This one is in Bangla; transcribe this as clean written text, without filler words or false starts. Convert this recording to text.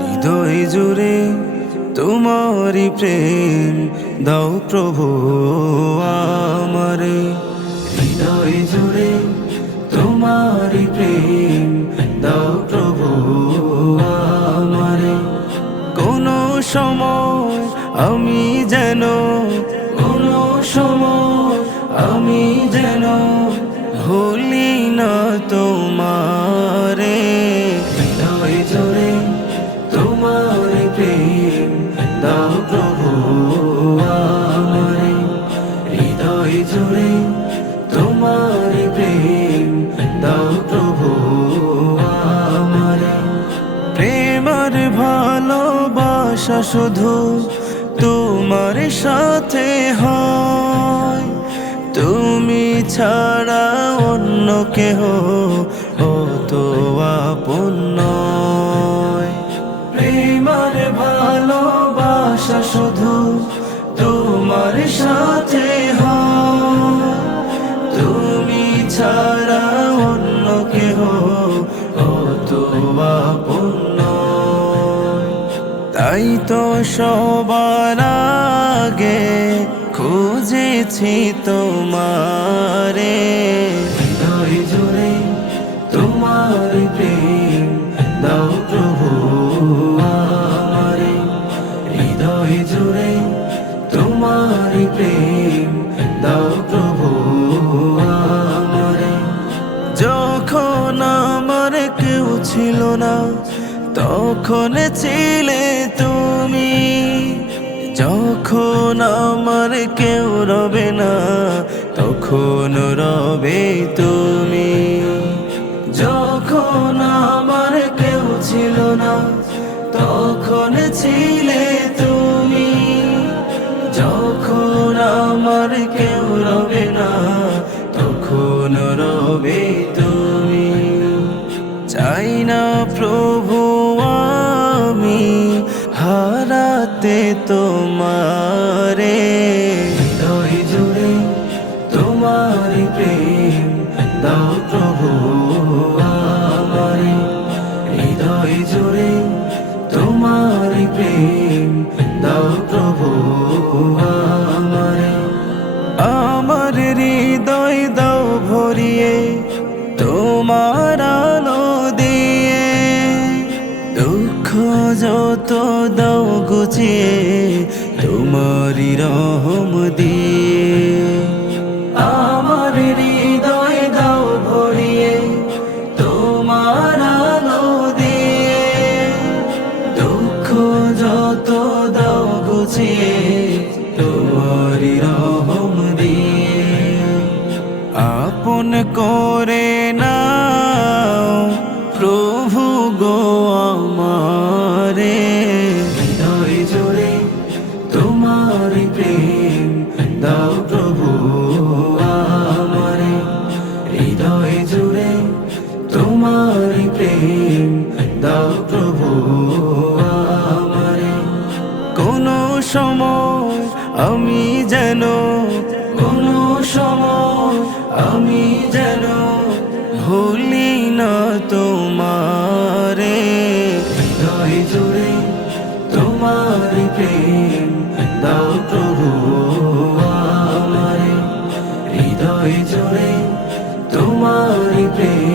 হৃদয় জুড়ে তোমারি প্রেম দাও প্রভু আমারে, হৃদয় জুড়ে তোমারি প্রেম দাও প্রভু আমারে। কোনো সময় আমি যেন, কোনো সময় আমি যেন ভুলি না তোমারে, হৃদয় জুড়ে তোমার প্রেম দাও প্রভু আমারে, হৃদয় জুড়ে তোমার প্রেম দাও প্রভু আমারে। প্রেমার ভালোবাসা শুধু তোমার সাথে হয়, তুমি ছাড়া অন্য কেহ ও তো আপন নয়। প্রেমার ভালোবাসা শুধু তোমার সাথে হয়, তুমি ছাড়া অন্য কেহ ও তো আপন নয়। তাই তো সবার আগে খুঁজেছি তোমারে, হৃদয় জুড়ে তোমার প্রেম দাও প্রভু আমারে, হৃদয় জুড়ে তোমার প্রেম দাও প্রভু আমারে। যখন আমার কেউ ছিল না তখন ছিলে তুমি, যখন আমার কেউ রবে না তখন রবে তুমি, যখন আমার কেউ ছিল না তখন ছিলে তুমি, যখন আমার কেউ রবে না তখন রবে তুমি। চাই না প্রভু আমি হারাতে তোমারে, হৃদয় জুড়ে তোমার প্রেম দাও প্রভু আমারে, হৃদয় জুড়ে তোমার প্রেম দাও প্রভু আমারে। আমার হৃদয় দাও ভরিয়ে তোমার আলো দিয়ে, দুঃখ যত দাও গুছিয়ে তোমারি রহম দিয়ে। আমার হৃদয় দাও ভরিয়ে তোমার আলো দিয়ে, দুঃখ যত দাও গুছিয়ে তোমারি রহম দিয়ে। আপন করে নাও প্রভু গো আমারে, হৃদয় জুড়ে তোমার প্রেম দাও প্রভু আমারে, হৃদয় জুড়ে তোমার প্রেম দাও প্রভু আমারে। কোনো সময় আমি যেন, কোনো সময় আমি যেন ভুলি না তোমারে, হৃদয় জুড়ে তোমার প্রেম দাও প্রভু আমারে, হৃদয় জুড়ে তোমার প্রেম